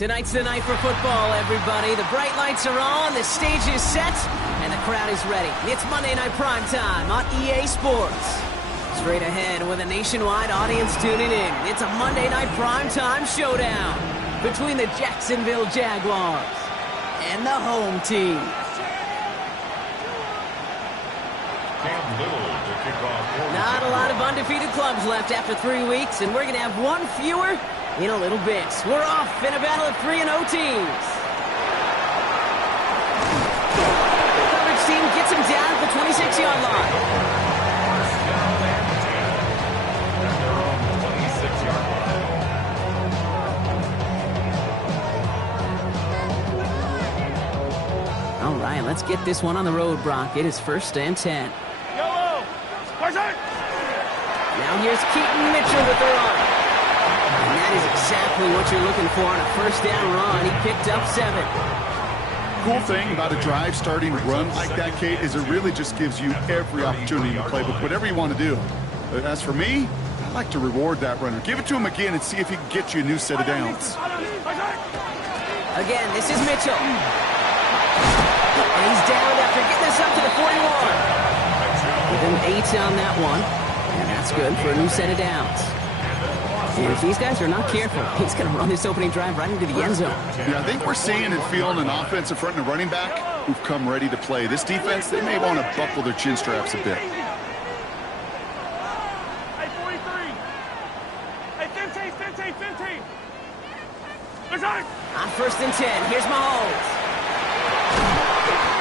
Tonight's the night for football, everybody. The bright lights are on, the stage is set, and the crowd is ready. It's Monday Night Primetime on EA Sports. Straight ahead with a nationwide audience tuning in. It's a Monday Night Primetime showdown between the Jacksonville Jaguars and the home team. Not a lot of undefeated clubs left after 3 weeks, and we're going to have one fewer in a little bit. We're off in a battle of 3-0 teams. The coverage team gets him down at the 26-yard line. All right, let's get this one on the road, Brock. It is 1st and 10. Now here's Keaton Mitchell with the run. And that is exactly what you're looking for on a 1st down run. He picked up 7. Cool thing about a drive starting run like that, Kate, is it really just gives you every opportunity to play with whatever you want to do. But as for me, I like to reward that runner. Give it to him again and see if he can get you a new set of downs. Again, this is Mitchell. And he's down after getting this up to the 41. Give him 8 on that one. And that's good for a new set of downs. And if these guys are not careful, he's going to run this opening drive right into the end zone. Yeah, I think we're seeing and feeling an offensive front and a running back who've come ready to play. This defense, they may want to buckle their chin straps a bit. Hey, 43. Hey, 15. On 1st and 10, here's Mahomes.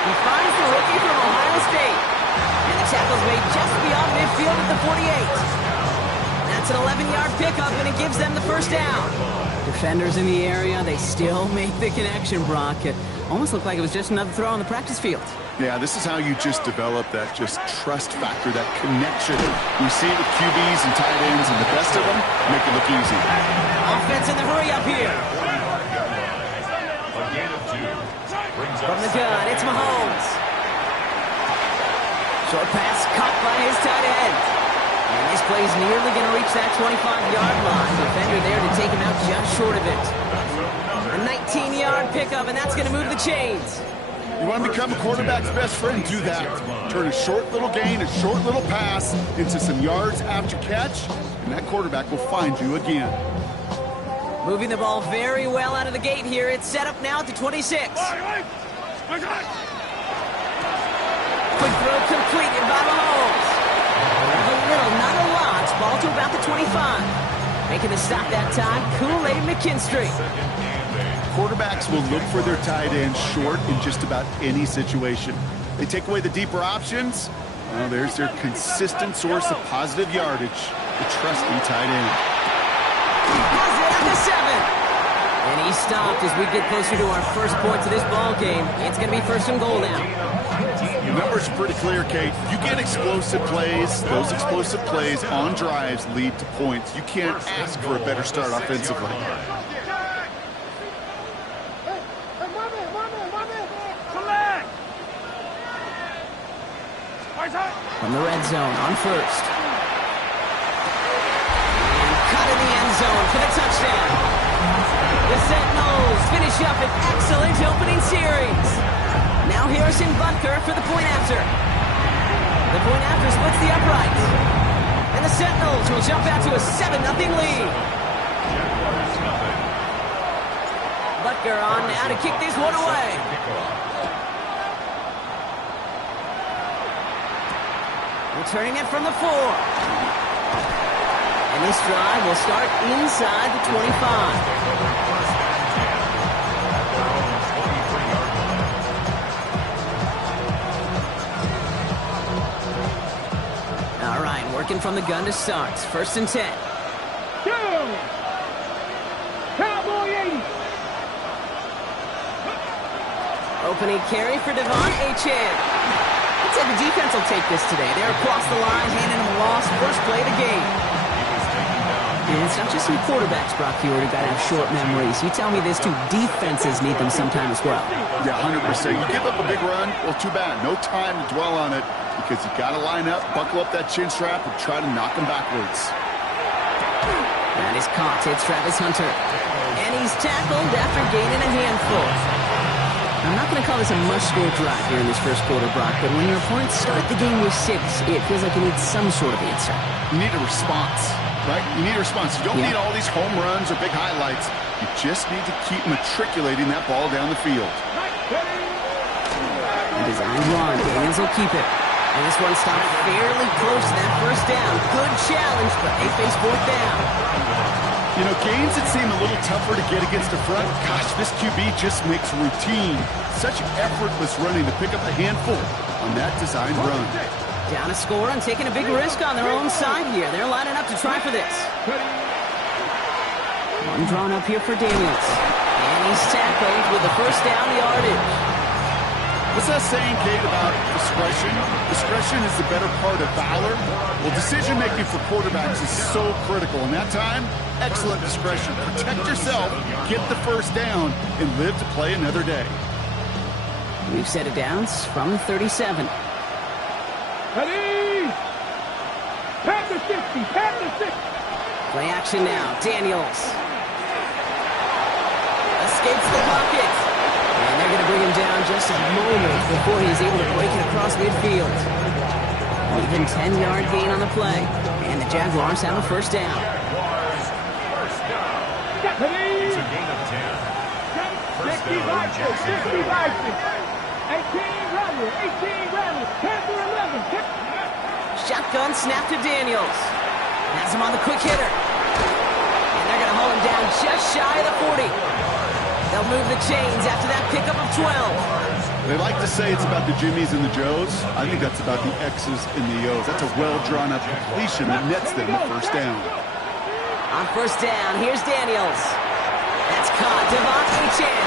He finds the rookie from Ohio State. And the tackle's made just beyond midfield at the 48. That's an 11-yard pickup, and it gives them the 1st down. Defenders in the area, they still make the connection, Brock. It almost looked like it was just another throw on the practice field. Yeah, this is how you just develop that just trust factor, that connection. We see it with QBs and tight ends, and the best of them make it look easy. Offense in the hurry up here. From the gun, it's Mahomes. Short pass caught by his tight end. And this play's nearly going to reach that 25-yard line. Defender there to take him out just short of it. A 19-yard pickup, and that's going to move the chains. You want to become a quarterback's best friend, do that. Turn a short little gain, a short little pass into some yards after catch, and that quarterback will find you again. Moving the ball very well out of the gate here. It's set up now at the 26. Quick throw completed by Mahomes. A little, not a lot. Ball to about the 25. Making the stop that time, Kool-Aid McKinstry. Quarterbacks will look for their tight end short in just about any situation. They take away the deeper options. Well, there's their consistent source of positive yardage, the trusty tight end. Has it at the 7. And he stopped as we get closer to our first points of this ball game. It's going to be 1st and goal now. The numbers are pretty clear, Kate. You get explosive plays. Those explosive plays on drives lead to points. You can't ask for a better start offensively. From the red zone on 1st. And cut in the end zone for the touchdown. The Sentinels finish up an excellent opening series. Now Harrison Butker for the point after. The point after splits the upright. And the Sentinels will jump out to a 7-0 lead. Butker on now to kick this one away. Returning it from the 4. And this drive will start inside the 25. All right, working from the gun to start. 1st and 10. Cowboy 80. Opening carry for Devon Achane. I'd say the defense will take this today. They're across the line, handing them a loss. First play of the game. And it's not just some quarterbacks, Brock, you already got to have short memories. You tell me this too, defenses need them sometime as well. Yeah, 100%. You give up a big run, well, too bad. No time to dwell on it because you got to line up, buckle up that chin strap, and try to knock them backwards. That is caught. It's Travis Hunter. And he's tackled after gaining a handful. I'm not going to call this a must-score drive here in this first quarter, Brock, but when your opponents start the game with 6, it feels like you need some sort of answer. You need a response, right? You need a response. You don't need all these home runs or big highlights. You just need to keep matriculating that ball down the field. Design run. Daniels will keep it. And this one stopped fairly close to that first down. Good challenge, but they face fourth down. You know, games that seem a little tougher to get against the front, gosh, this QB just makes routine. Such effortless running to pick up a handful on that design run. Down a score and taking a big risk on their own side here. They're lining up to try for this. One drawn up here for Daniels. And he's tackled with the first down yardage. What's that saying, Kate, about discretion? Discretion is the better part of valor. Well, decision-making for quarterbacks is so critical. In that time, excellent discretion. Protect yourself, get the first down, and live to play another day. We've set it down from the 37. Ready? Pat the 60, pat the 60. Play action now. Daniels escapes the pocket. And they're going to bring him down just a moment before he's able to break it across midfield. Even 10-yard gain on the play. And the Jaguars have a first down. It's a gain of 10. First down, Jacksonville. 18 runners, 10 for 11. Shotgun snap to Daniels. Has him on the quick hitter. And they're going to haul him down just shy of the 40. They'll move the chains after that pickup of 12. They like to say it's about the Jimmies and the Joes. I think that's about the X's and the O's. That's a well-drawn-up completion that nets them the first down. On first down, here's Daniels. That's caught. Devontae Chan.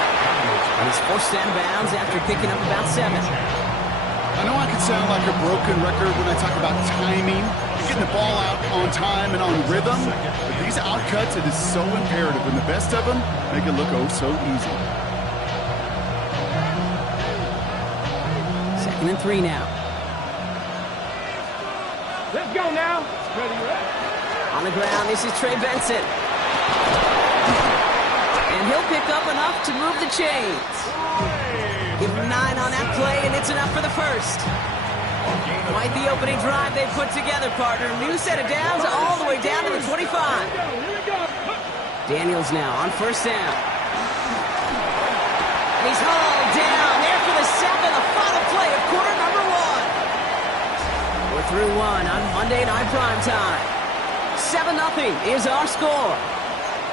And he's forced out of bounds after picking up about 7. I know I can sound like a broken record when I talk about timing, getting the ball out on time and on rhythm, but these outcuts, it is so imperative, and the best of them make it look oh so easy. 2nd and 3 now. Let's go now. On the ground, this is Trey Benson. And he'll pick up enough to move the chains. Give him 9 on that play, and it's enough for the first. Quite the opening drive they've put together, partner. New set of downs all the way down to the 25. Daniels now on first down. And he's hauled down there for the sack on the final play of quarter number 1. We're through 1 on Monday Night Primetime. 7-0 is our score.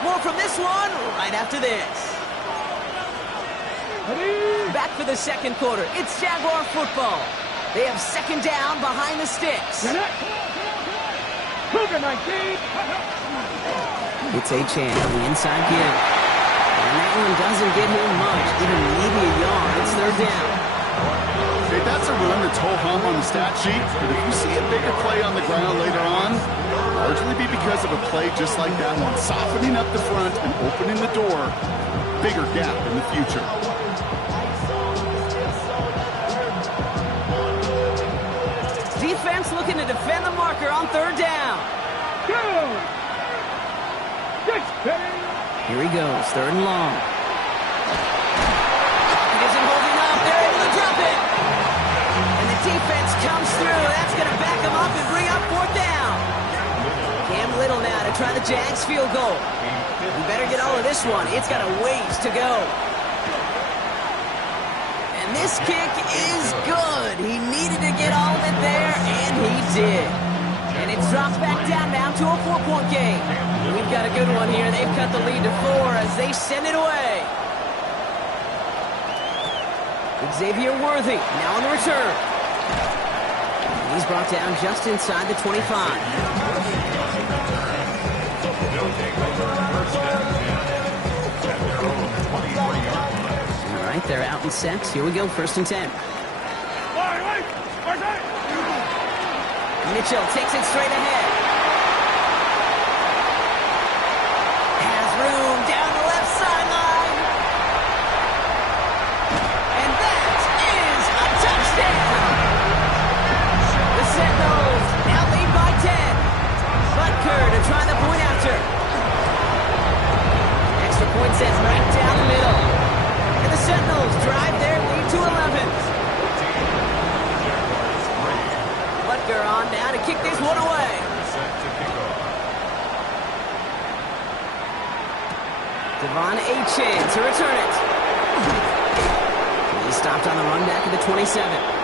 More from this one right after this. Back for the second quarter. It's Jaguar football. They have second down behind the sticks. It's Achane on the inside give. And that one doesn't get him much, even maybe a yard. It's third down. Okay, that's a run that's ho-hum on the stat sheet, but if you see a bigger play on the ground later on, largely be because of a play just like that one, softening up the front and opening the door, bigger gap in the future. Defense looking to defend the marker on third down. Here he goes, 3rd and long. He isn't holding up. They're able to drop it. And the defense comes through. That's going to back him up and bring up 4th down. Cam Little now to try the Jags field goal. You better get all of this one. It's got a ways to go. And this kick is good. He needed to get all of it there, and he did. And it's dropped back down now to a 4-point game. We've got a good one here. They've cut the lead to 4 as they send it away. Xavier Worthy now on the return. He's brought down just inside the 25. All right, they're out in sets. Here we go, 1st and 10. Mitchell takes it straight ahead. Has room down the left sideline. And that is a touchdown. The Sentinels now lead by 10. Butker to try the point after. sent right down the middle. And the Sentinels drive their lead to 11. Butker on now to kick this one away. Devon Achin to return it. He's stopped on the run back at the 27.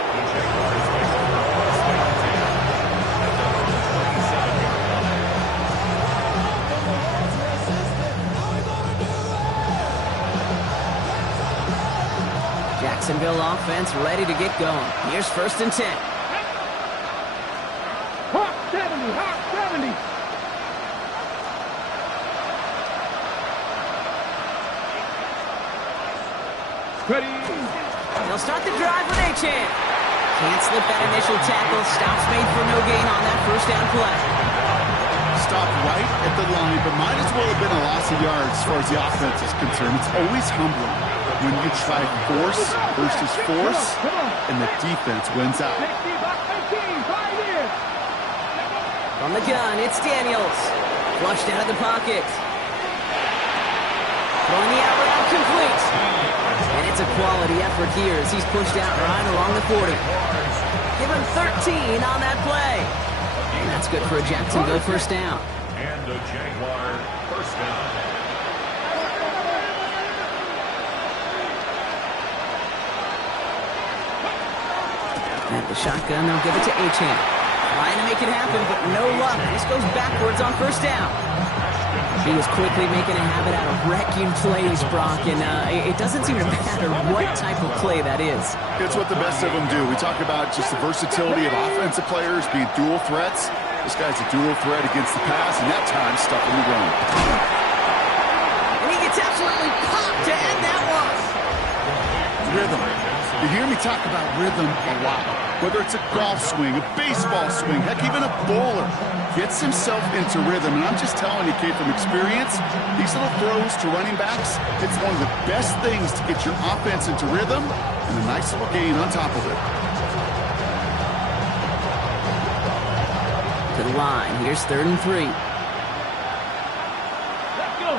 Jacksonville offense ready to get going. Here's 1st and 10. Hawk 70, Hawk 70. Ready. They'll start the drive with Achin. Can't slip that initial tackle. Stops made for no gain on that 1st down play. Stopped right at the line, but might as well have been a loss of yards as far as the offense is concerned. It's always humbling when you try force versus force, and the defense wins out. From the gun, it's Daniels. Flushed out of the pocket. Throwing the out route complete. And it's a quality effort here as he's pushed out right along the 40. Give him 13 on that play. And that's good for a Jacksonville 1st down. And a Jaguar 1st down. At the shotgun, they'll give it to Achin. Trying to make it happen, but no luck. This goes backwards on 1st down. He was quickly making a habit out of wrecking plays, Brock, and it doesn't seem to matter what type of play that is. It's what the best of them do. We talk about just the versatility of offensive players being dual threats. This guy's a dual threat against the pass, and that time stuck in the run. And he gets absolutely popped to end that one. Rhythm. You hear me talk about rhythm a lot. Whether it's a golf swing, a baseball swing, heck, even a bowler gets himself into rhythm. And I'm just telling you, kid, from experience, these little throws to running backs, it's one of the best things to get your offense into rhythm and a nice little gain on top of it. To the line. Here's 3rd and 3. Let's go.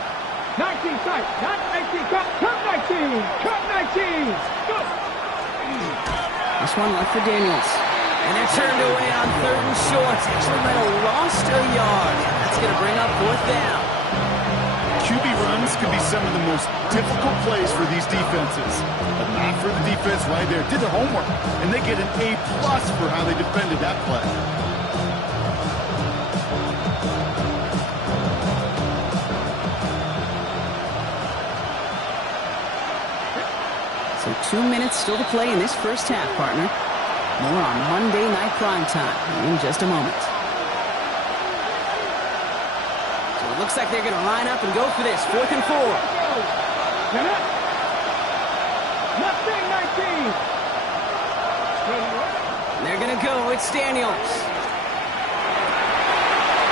19 sight. Not 19. Cut 19. Cut 19. Go. This one left for Daniels. And they're turned away on 3rd and short. Actually might have lost a yard. That's going to bring up 4th down. QB runs can be some of the most difficult plays for these defenses. But not for the defense right there. Did their homework. And they get an A+ for how they defended that play. So 2 minutes still to play in this 1st half, partner. More on Monday Night Primetime in just a moment. So it looks like they're going to line up and go for this. 4th and 4. Nothing 19. And they're going to go. It's Daniels.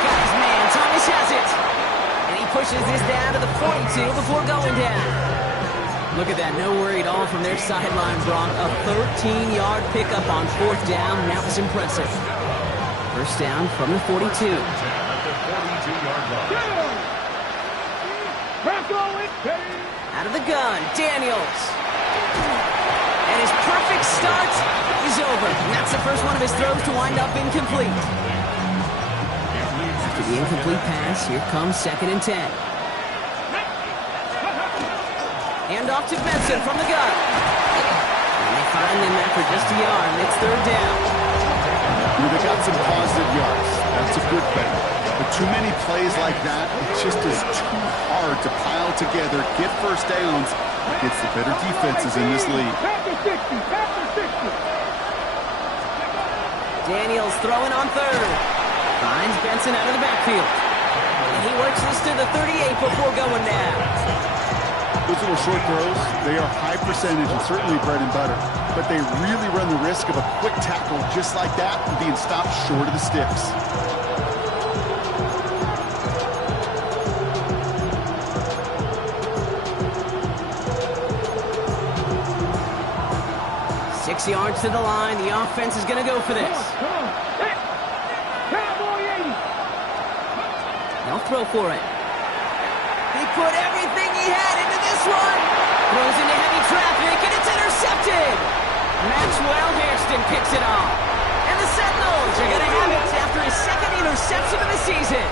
Got his man. Thomas has it. And he pushes this down to the 42 before going down. Look at that, no worry at all from their sideline, Brock. A 13-yard pickup on 4th down. That was impressive. 1st down from the 42. Out of the gun, Daniels. And his perfect start is over. And that's the first one of his throws to wind up incomplete. After the incomplete pass, here comes 2nd and 10. Hand off to Benson from the gun. And they find them after just a yard, and it's 3rd down. They got some positive yards. That's a good thing. But too many plays like that, it just is too hard to pile together, get 1st downs against the better defenses in this league. Daniels throwing on 3rd. Finds Benson out of the backfield. And he works this to the 38 before going down. Those little short throws, they are high percentage and certainly bread and butter. But they really run the risk of a quick tackle just like that and being stopped short of the sticks. Six yards to the line. The offense is going to go for this. They'll throw for it. He put everything he had into this one. Throws into heavy traffic, and it's intercepted. Maxwell Hairston picks it off. And the Sentinels are going to have it after his second interception of the season.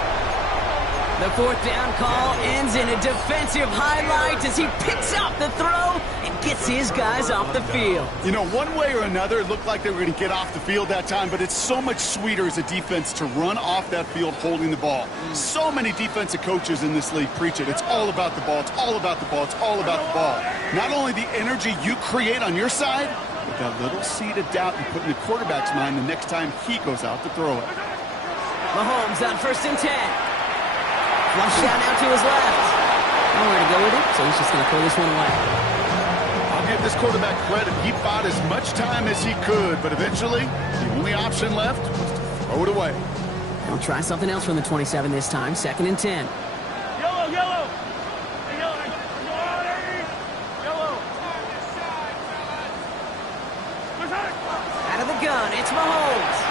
The fourth down call ends in a defensive highlight as he picks up the throw and gets his guys off the field. You know, one way or another, it looked like they were going to get off the field that time, but it's so much sweeter as a defense to run off that field holding the ball. So many defensive coaches in this league preach it. It's all about the ball. It's all about the ball. It's all about the ball. Not only the energy you create on your side, but that little seed of doubt you put in the quarterback's mind the next time he goes out to throw it. Mahomes on 1st and 10. Flush out now to his left. Nowhere to go with it, so he's just going to throw this one away. I'll give this quarterback credit. He bought as much time as he could, but eventually, the only option left was to throw it away. He'll try something else from the 27 this time. 2nd and 10. Yellow, yellow. Yellow. Out of the gun, it's Mahomes.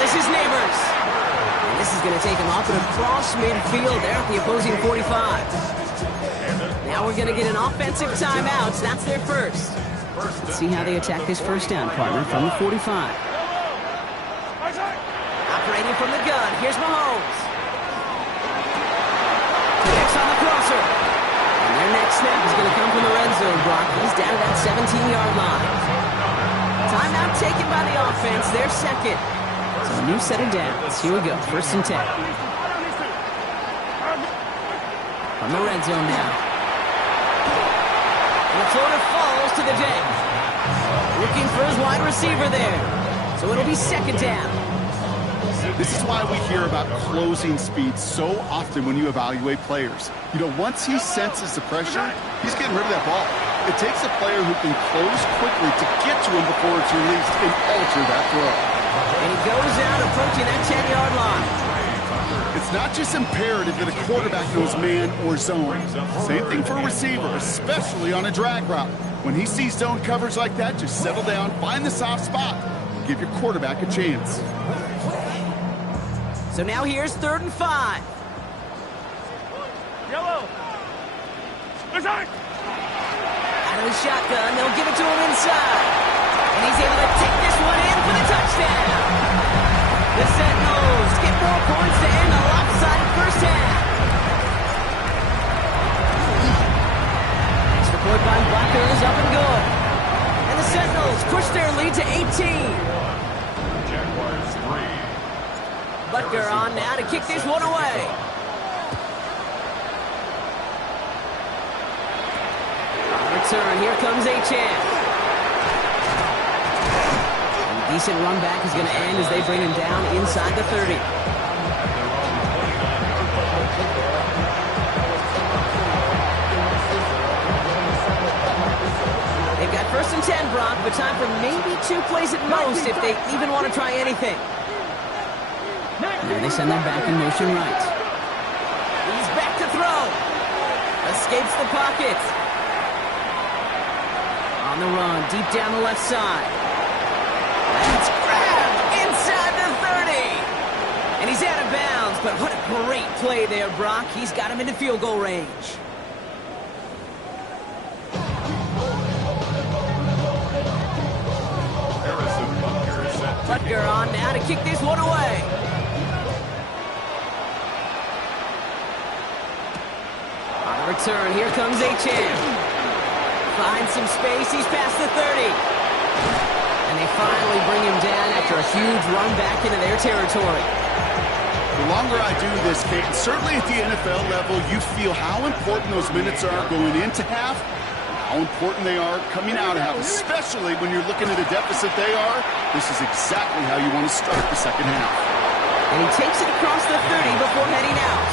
This is Neighbors. And this is going to take him off and across midfield there at the opposing 45. Now we're going to get an offensive timeout. That's their first. Let's see how they attack this first down, partner, from the 45. Operating from the gun. Here's Mahomes. Connects on the crosser. And their next snap is going to come from the red zone block. He's down at that 17-yard line. Timeout taken by the offense. Their second. So a new set of downs. Here we go. 1st and 10. From the red zone now. And the floater falls to the deck. Looking for his wide receiver there. So it'll be 2nd down. This is why we hear about closing speed so often when you evaluate players. You know, once he senses the pressure, he's getting rid of that ball. It takes a player who can close quickly to get to him before it's released and alter that throw. And he goes out approaching that 10-yard line. It's not just imperative that a quarterback knows man or zone. Same thing for a receiver, especially on a drag route. When he sees zone coverage like that, just settle down, find the soft spot, and give your quarterback a chance. So now here's 3rd and 5. Yellow. Out of the shotgun, they'll give it to him inside. And he's able to take this one in for the touchdown. The Sentinels get 4 points to end the lopsided first half. Extra point by Butker is up and good. And the Sentinels push their lead to 18. Jaguars 3. Butker on now to kick this one away. Return, here comes Achane. Decent run back is going to end as they bring him down inside the 30. They've got 1st and 10, Brock, but time for maybe 2 plays at most if they even want to try anything. Now they send them back in motion right. He's back to throw. Escapes the pocket. On the run, deep down the left side. That's grabbed inside the 30. And he's out of bounds, but what a great play there, Brock. He's got him into field goal range. Butker on now to kick this one away. On the return, here comes Achane. Finds some space, he's past the 30. And they finally bring him down after a huge run back into their territory. The longer I do this, Kate, and certainly at the NFL level, you feel how important those minutes are going into half, how important they are coming out of half, especially when you're looking at a deficit they are. This is exactly how you want to start the second half. And he takes it across the 30 before heading out.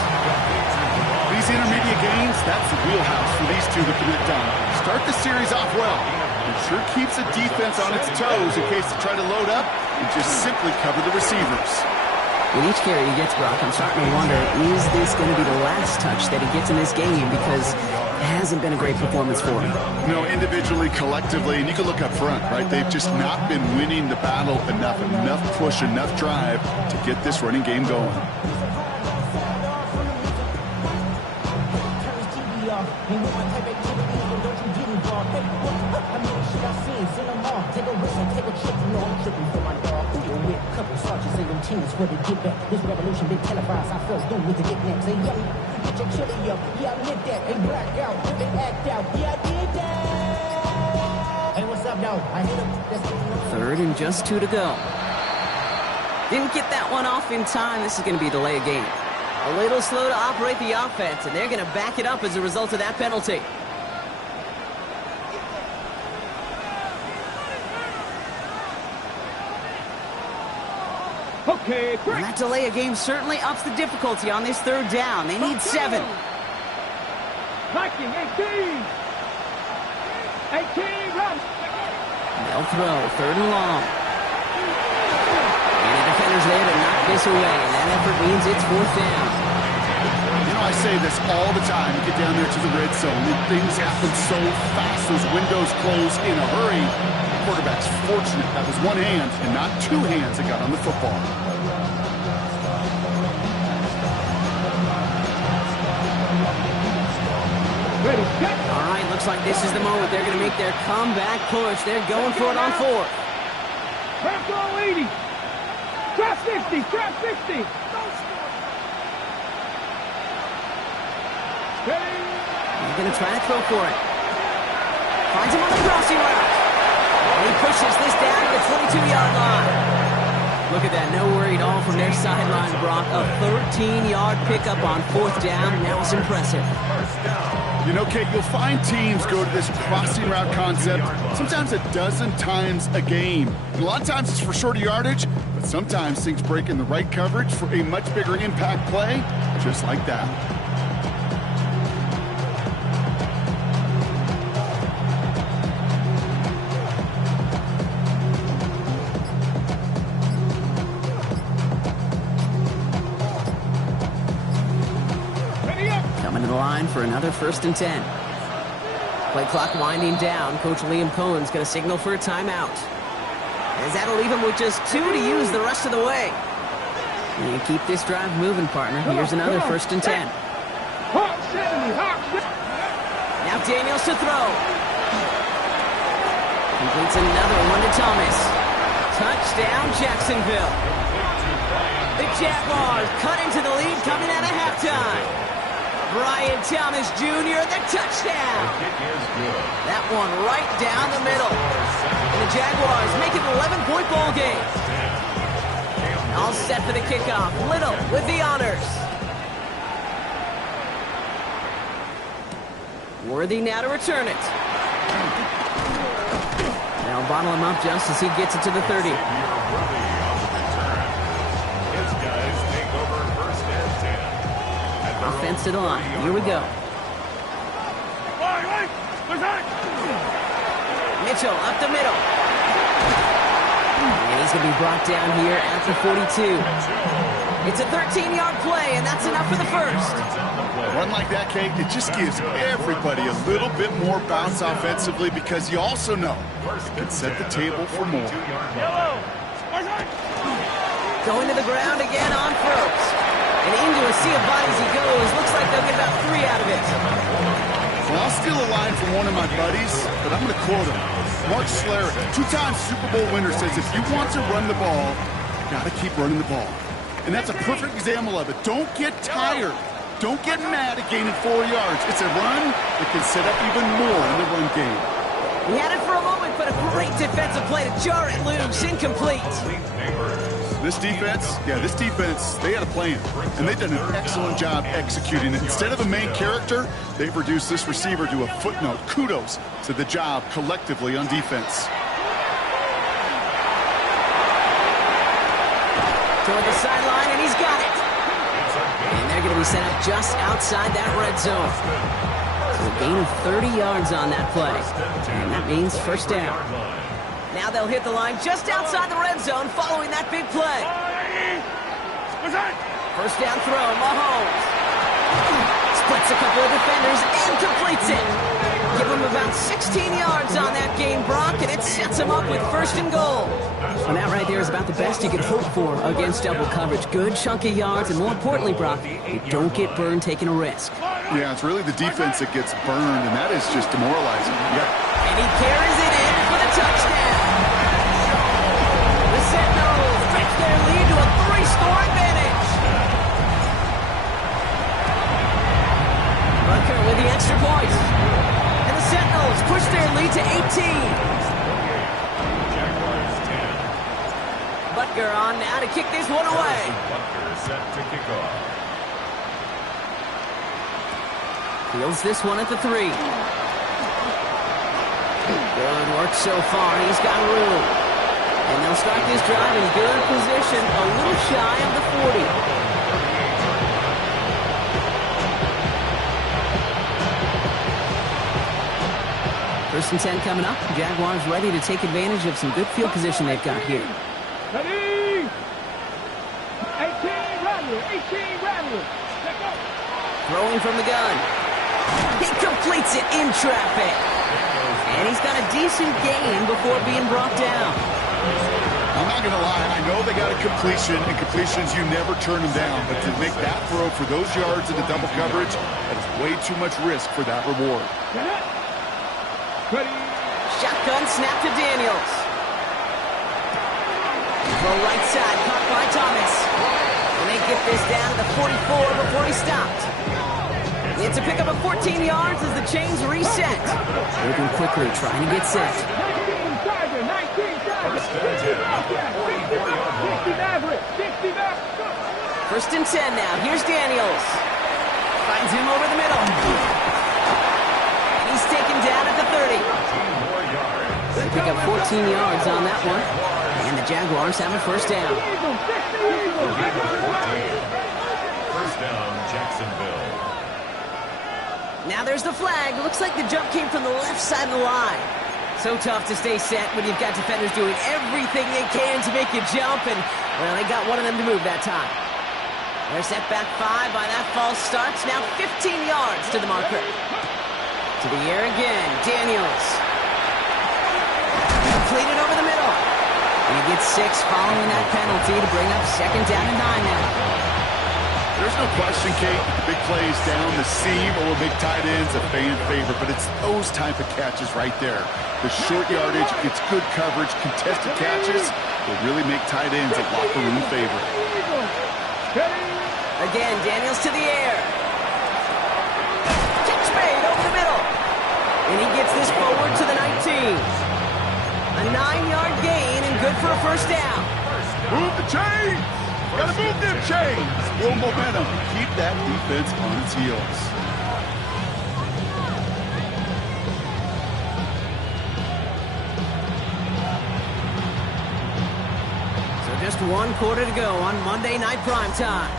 These intermediate gains, that's the wheelhouse for these two to connect on. Start the series off well. It sure keeps the defense on its toes in case they try to load up and just simply cover the receivers. With each carry he gets, Brock, I'm starting to wonder, is this going to be the last touch that he gets in this game? Because it hasn't been a great performance for him. No, individually, collectively, and you can look up front, right? They've just not been winning the battle enough push, enough drive to get this running game going. This revolution been televised. I felt doomed with the knickknacks. Hey, yo, get your chili up. Yeah, I lit that. Hey, black out. They act out. Yeah, I did that. Hey, what's up, though? I hit him. Third and just 2 to go. Didn't get that one off in time. This is going to be a delay of game. A little slow to operate the offense, and they're going to back it up as a result of that penalty. Okay, And quick. that delay of game certainly ups the difficulty on this third down. They need 7. Viking 18. 18, run. They'll throw, 3rd and long. And the defender's there to knock this away. And that effort means it's 4th down. You know, I say this all the time. You get down there to the red zone, and things happen so fast. Those windows close in a hurry. The quarterback's fortunate that was one hand and not 2 hands that got on the football. Ready, set. All right, looks like this is the moment. They're going to make their comeback push. They're going for it on 4th. Trap goal 80. Trap 60. Trap 60. Ready. He's going to try to throw for it. Finds him on the crossing route. And he pushes this down to the 22-yard line. Look at that, no worry at all from their sideline, Brock. A 13-yard pickup on 4th down, and that was impressive. You know, Kate, you'll find teams go to this crossing route concept sometimes a dozen times a game. And a lot of times it's for shorter yardage, but sometimes things break in the right coverage for a much bigger impact play, just like that. Coming to the line for another 1st and 10. Play clock winding down. Coach Liam Cohen's going to signal for a timeout. As that'll leave him with just 2 to use the rest of the way. And keep this drive moving, partner. Here's another 1st and 10. Hawk 70. Hawk 70. Now Daniels to throw. Completes another one to Thomas. Touchdown, Jacksonville. The Jaguars cut into the lead coming out of halftime. Brian Thomas Jr., the touchdown. That one right down the middle. And the Jaguars make it an 11-point ball game. All set for the kickoff. Little with the honors. Worthy now to return it. They'll bottle him up just as he gets it to the 30. Offense to the line. Here we go. Mitchell up the middle. And he's going to be brought down here at the 42. It's a 13-yard play, and that's enough for the 1st. A run like that, Kate, it just gives everybody a little bit more bounce offensively because you also know it can set the table for more. Going to the ground again on first. And into a sea of bodies he goes. Looks like they'll get about 3 out of it. Well, I'll steal a line from one of my buddies, but I'm going to quote him. Mark Schlereth, 2-time Super Bowl winner, says if you want to run the ball, you got to keep running the ball. And that's a perfect example of it. Don't get tired. Don't get mad at gaining 4 yards. It's a run that can set up even more in the run game. He had it for a moment, but a great defensive play to jar it loose. Incomplete. This defense, they had a plan, and they've done an excellent job executing it. Instead of a main character, they've reduced this receiver to a footnote. Kudos to the job collectively on defense. Toward the sideline, and he's got it. And they're going to be set up just outside that red zone. So a gain of 30 yards on that play. And that means 1st down. Now they'll hit the line just outside the red zone following that big play. 1st down throw, Mahomes. Splits a couple of defenders and completes it. Give him about 16 yards on that game, Brock, and it sets him up with 1st and goal. And that right there is about the best you could hope for against double coverage. Good chunky yards, and more importantly, Brock, you don't get burned taking a risk. Yeah, it's really the defense that gets burned, and that is just demoralizing. And he carries it in for the touchdown. The Sentinels take their lead to a 3-score advantage. Butker with the extra point. And the Sentinels push their lead to 18. Jaguars 10. Butker on now to kick this one away. Butker set to kick off. Fields this one at the 3. Good work so far. He's got room. And they'll start this drive in good position, a little shy of the 40. First and 10 coming up. Jaguars ready to take advantage of some good field position they've got here. Ready? 18 Rattler, 18 Rattler. Check out. Throwing from the gun. He completes it in traffic. And he's got a decent gain before being brought down. I'm not going to lie. I know they got a completion, and completions, you never turn them down. But to make that throw for those yards in the double coverage, that is way too much risk for that reward. Ready? Shotgun snap to Daniels. Throw right side, caught by Thomas. And they get this down to the 44 before he stopped. It's a pickup of 14 yards as the chains reset. Moving quickly, trying to get set. 19 Tiger, 19 Tiger. 60 Maverick, 60 Maverick. First and 10 now. Here's Daniels. Finds him over the middle. And he's taken down at the 30. They pick up 14 yards on that one. And the Jaguars have a first down. First down, Jacksonville. Now there's the flag. Looks like the jump came from the left side of the line. So tough to stay set when you've got defenders doing everything they can to make you jump. And, well, they got one of them to move that time. They're set back 5 by that false start. Now 15 yards to the marker. To the air again. Daniels. Completed over the middle. And he gets 6 following that penalty to bring up second down and 9 now. There's no question, Kate, big plays down the seam or big tight ends, a fan favorite, but it's those type of catches right there. The short yardage, it's good coverage, contested catches will really make tight ends a locker room favorite. Again, Daniels to the air. Catch made over the middle. And he gets this forward to the 19. A 9-yard gain and good for a first down. Move the chains! Gotta move them chains! Build momentum. Keep that defense on its heels. So just 1 quarter to go on Monday Night Primetime.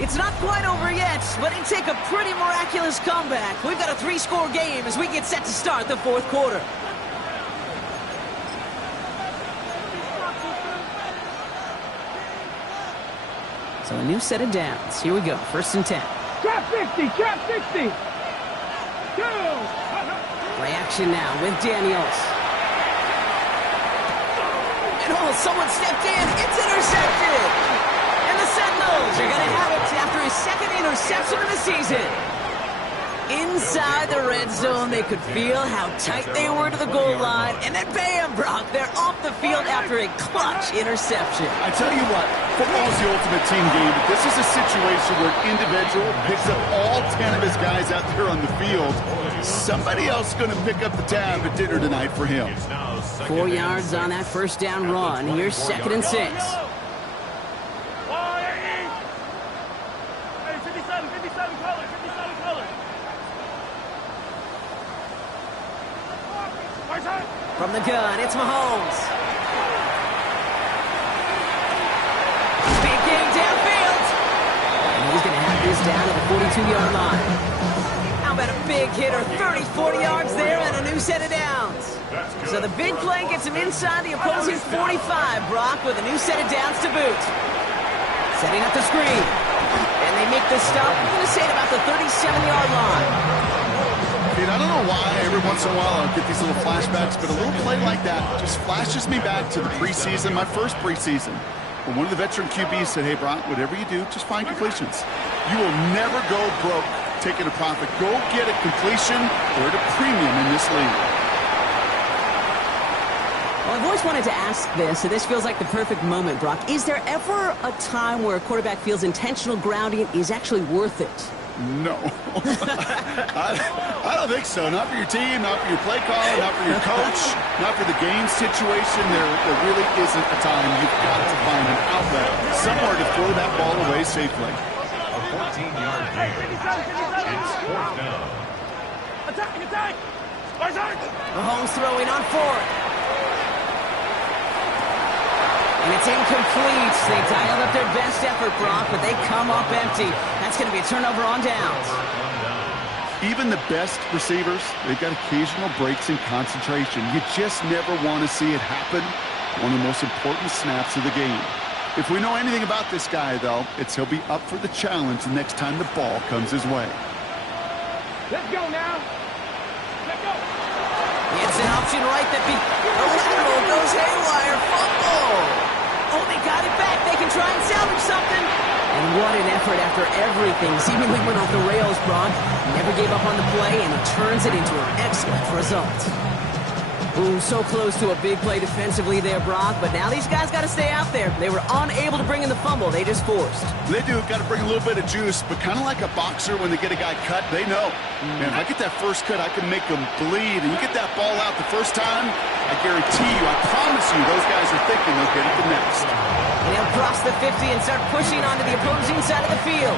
It's not quite over yet, but it take a pretty miraculous comeback. We've got a 3-score game as we get set to start the 4th quarter. So a new set of downs. Here we go. First and 10. Trap 60, trap 60. 2. Play action now with Daniels. And someone stepped in. It's intercepted. And the Sentinels are going to have it after his 2nd interception of the season. Inside the red zone, they could feel how tight they were to the goal line. And then bam, Brock, they're off the field after a clutch interception. I tell you what, football is the ultimate team game, but this is a situation where an individual picks up all 10 of his guys out there on the field. Somebody else is going to pick up the tab at dinner tonight for him. 4 yards on that first down run. Here's 2nd and 6. From the gun, it's Mahomes. Big game downfield. And he's going to have this down to the 42-yard line. How about a big hitter, 30, 40 yards there and a new set of downs. So the big play gets him inside the opposing 45, Brock, with a new set of downs to boot. Setting up the screen. And they make the stop, I'm going to say at about the 37-yard line. Dude, I don't know why every once in a while I'll get these little flashbacks, but a little play like that just flashes me back to the preseason, my first preseason, when one of the veteran QBs said, hey, Brock, whatever you do, just find completions. You will never go broke taking a profit. Go get a completion or at a premium in this league. Well, I've always wanted to ask this, and this feels like the perfect moment, Brock. Is there ever a time where a quarterback feels intentional grounding is actually worth it? No. I don't think so. Not for your team, not for your play caller, not for your coach, not for the game situation. There really isn't a time. You've got to find an outlet, somewhere to throw that ball away safely. A 14-yard gain. It's fourth down. Attack! Mahomes throwing on fourth. And it's incomplete. They dialed up their best effort, Brock, but they come up empty. That's going to be a turnover on downs. Even the best receivers, they've got occasional breaks in concentration. You just never want to see it happen. One of the most important snaps of the game. If we know anything about this guy, though, it's he'll be up for the challenge the next time the ball comes his way. Let's go now. Let's go. It's an option right that the lateral goes haywire. Fumble. Oh, they got it back. They can try and salvage something. And what an effort after everything seemingly went off the rails, Brock. Never gave up on the play, and he turns it into an excellent result. Ooh, so close to a big play defensively there, Brock, but now these guys got to stay out there. They were unable to bring in the fumble they just forced. They do. Got to bring a little bit of juice, but kind of like a boxer when they get a guy cut, they know. Man, if I get that first cut, I can make them bleed. And you get that ball out the first time, I guarantee you, I promise you, those guys are thinking they'll get it the next. And they'll cross the 50 and start pushing onto the opposing side of the field.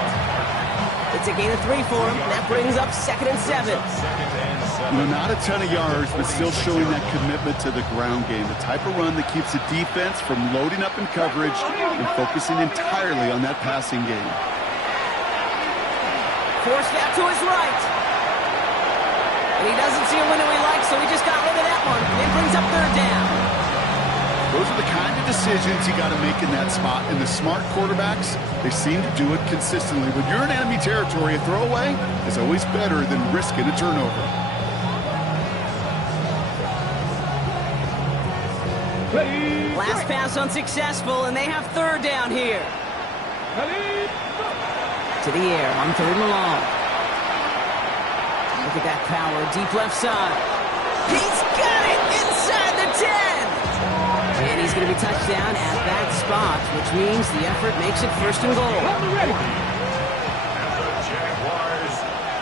It's a gain of 3 for him. That brings up 2nd and 7. You know, not a ton of yards, but still showing that commitment to the ground game. The type of run that keeps the defense from loading up in coverage and focusing entirely on that passing game. Forced out to his right. And he doesn't see a window he likes, so he just got rid of that one. It brings up 3rd down. Those are the kind of decisions you got to make in that spot. And the smart quarterbacks, they seem to do it consistently. When you're in enemy territory, a throwaway is always better than risking a turnover. Last pass unsuccessful, and they have 3rd down here. To the air on 3rd and long. Look at that power, deep left side. He's got it inside the 10. And he's going to be touched down at that spot, which means the effort makes it 1st and goal. Jaguars,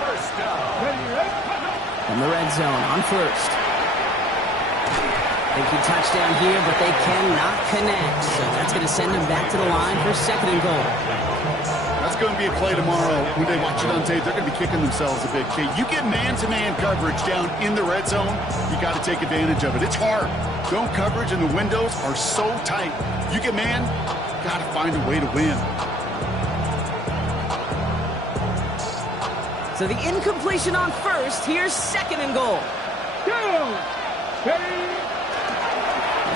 first down. From the red zone on 1st. Thinking touchdown here, but they cannot connect. So that's going to send them back to the line for 2nd and goal. That's going to be a play tomorrow. When they watch it on tape, they're going to be kicking themselves a bit. You get man-to-man coverage down in the red zone, you got to take advantage of it. It's hard. Zone coverage and the windows are so tight. You get man, got to find a way to win. So the incompletion on 1st. Here's 2nd and goal.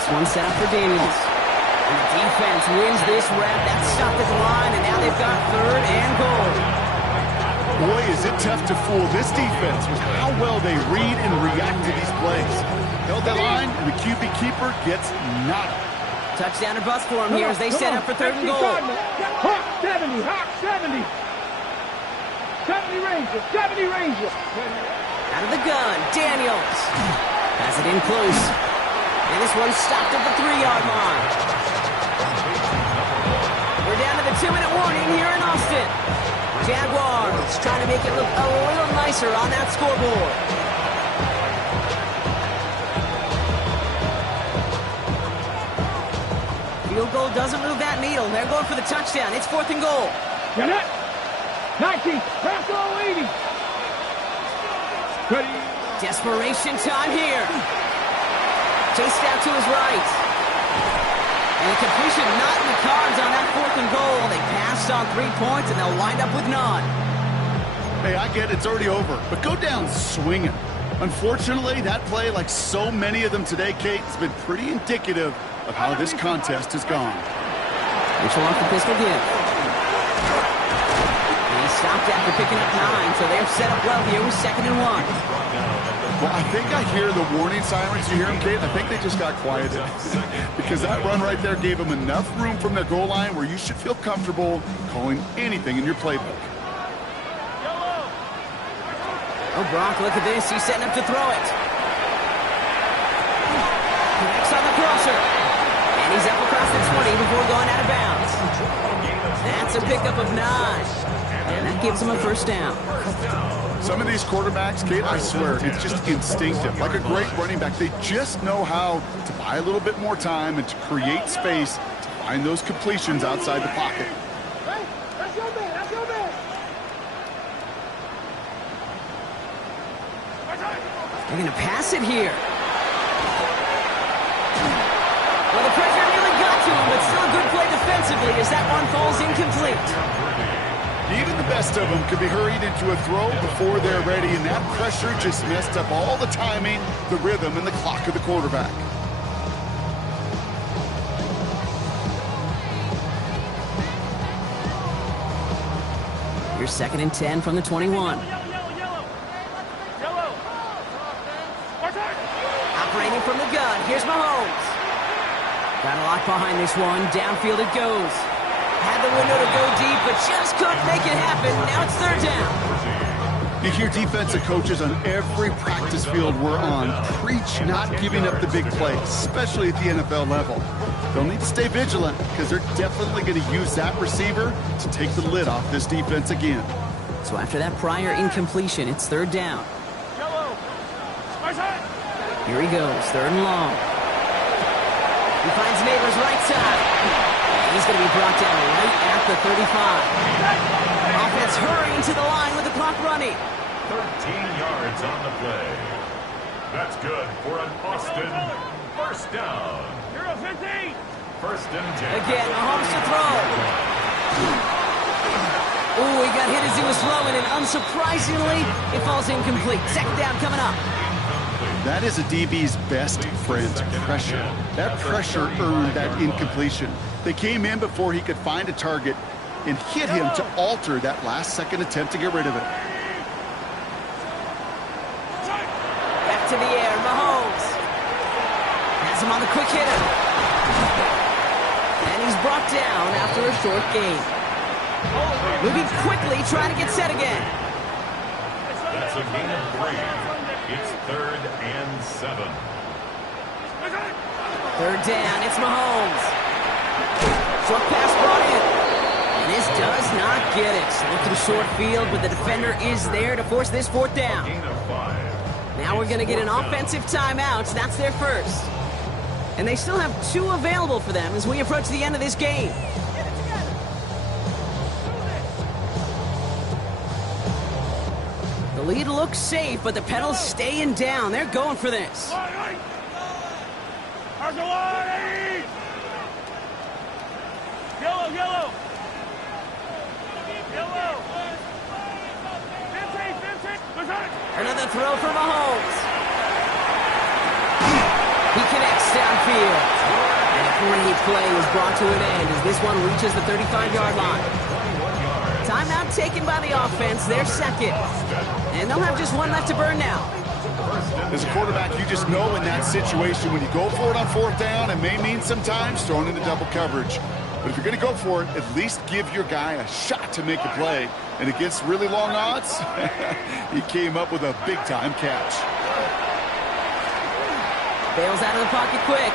This one set up for Daniels. And the defense wins this rep. That's stopped at the line, and now they've got 3rd and goal. Boy, is it tough to fool this defense with how well they read and react to these plays. Held that line, and the QB keeper gets nada. Touchdown or bust for him here as they set up for 3rd and goal. Hawk 70, Hawk 70. 70 Ranger. Out of the gun, Daniels. Has it in close. And this one stopped at the 3-yard line. We're down to the 2-minute warning here in Austin. Jaguars trying to make it look a little nicer on that scoreboard. Field goal doesn't move that needle. They're going for the touchdown. It's 4th and goal. Get it. 19. Pass all 80. Ready. Desperation time here. Chased out to his right. And a completion not in the cards on that 4th and goal. They passed on 3 points, and they'll wind up with none. Hey, I get it. It's already over. But go down swinging. Unfortunately, that play, like so many of them today, Kate, has been pretty indicative of how this contest has gone. Mitchell off the pistol again. And he stopped after picking up 9, so they're set up well here with 2nd and 1. Well, I think I hear the warning sirens. You hear them, Kate? I think they just got quieted. Because that run right there gave them enough room from their goal line where you should feel comfortable calling anything in your playbook. Oh, Brock, look at this. He's setting up to throw it. Connects on the crosser. And he's up across the 20 before going out of bounds. That's a pickup of 9. And that gives him a first down. Some of these quarterbacks, Kate, I swear, it's just instinctive. Like a great running back, they just know how to buy a little bit more time and to create space to find those completions outside the pocket. Hey, that's your man. That's your man. They're going to pass it here. Well, the pressure nearly got to him, but still a good play defensively as that one falls incomplete. Even the best of them could be hurried into a throw before they're ready, and that pressure just messed up all the timing, the rhythm, and the clock of the quarterback. Here's 2nd and 10 from the 21. Operating from the gun, here's Mahomes. Got a lock behind this one, downfield it goes. Had the window to go deep, but just couldn't make it happen. Now it's 3rd down. You hear defensive coaches on every practice field we're on preach not giving up the big plays, especially at the NFL level. They'll need to stay vigilant because they're definitely going to use that receiver to take the lid off this defense again. So after that prior incompletion, it's 3rd down. Here he goes, 3rd and long. He finds Neighbors right side. He's going to be brought down right at the 35. Offense hurrying to the line with the clock running. 13 yards on the play. That's good for an Austin first down. You're a 15. 1st and 10. Again, Mahomes to throw. Ooh, he got hit as he was throwing, and unsurprisingly, it falls incomplete. 2nd down coming up. That is a DB's best friend, pressure. That pressure earned that incompletion. They came in before he could find a target and hit him to alter that last-second attempt to get rid of it. Back to the air, Mahomes. Has him on the quick hitter. And he's brought down after a short gain. Moving quickly, trying to get set again. That's a gain of 3. It's 3rd and 7. 3rd down, it's Mahomes. Short pass brought in. And this does not get it. Looking short field, but the defender is there to force this 4th down. Gain of 5. Now we're going to get an offensive timeout. That's their first. And they still have 2 available for them as we approach the end of this game. The lead looks safe, but the pedals staying down. They're going for this. Yellow. Another throw for Mahomes. He connects downfield. And a great play is brought to an end as this one reaches the 35-yard line. Timeout taken by the offense. They're 2nd. And they'll have just 1 left to burn now. As a quarterback, you just know in that situation when you go for it on 4th down, it may mean sometimes throwing into double coverage. But if you're going to go for it, at least give your guy a shot to make a play. And against really long odds, he came up with a big-time catch. Bails out of the pocket quick.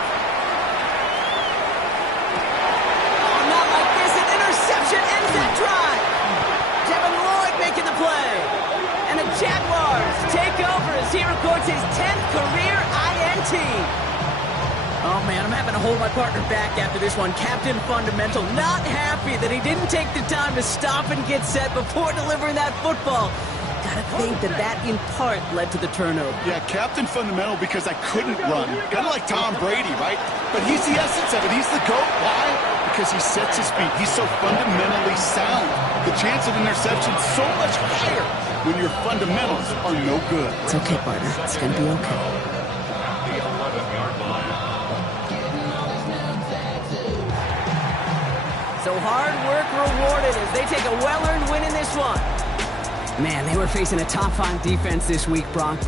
Oh, not like this. An interception ends that drive. Devin Lloyd making the play. And the Jaguars take over as he records his 10th career INT. Oh, man, I'm having to hold my partner back after this one. Captain Fundamental not happy that he didn't take the time to stop and get set before delivering that football. Gotta think that in part led to the turnover. Yeah, Captain Fundamental because I couldn't run. Kind of like Tom Brady, right? But he's the essence of it. He's the GOAT. Why? Because he sets his feet. He's so fundamentally sound. The chance of interception so much higher when your fundamentals are no good. It's okay, partner. It's gonna be okay. The 11-yard line. So hard work rewarded as they take a well-earned win in this one. Man, they were facing a top 5 defense this week, Brock, but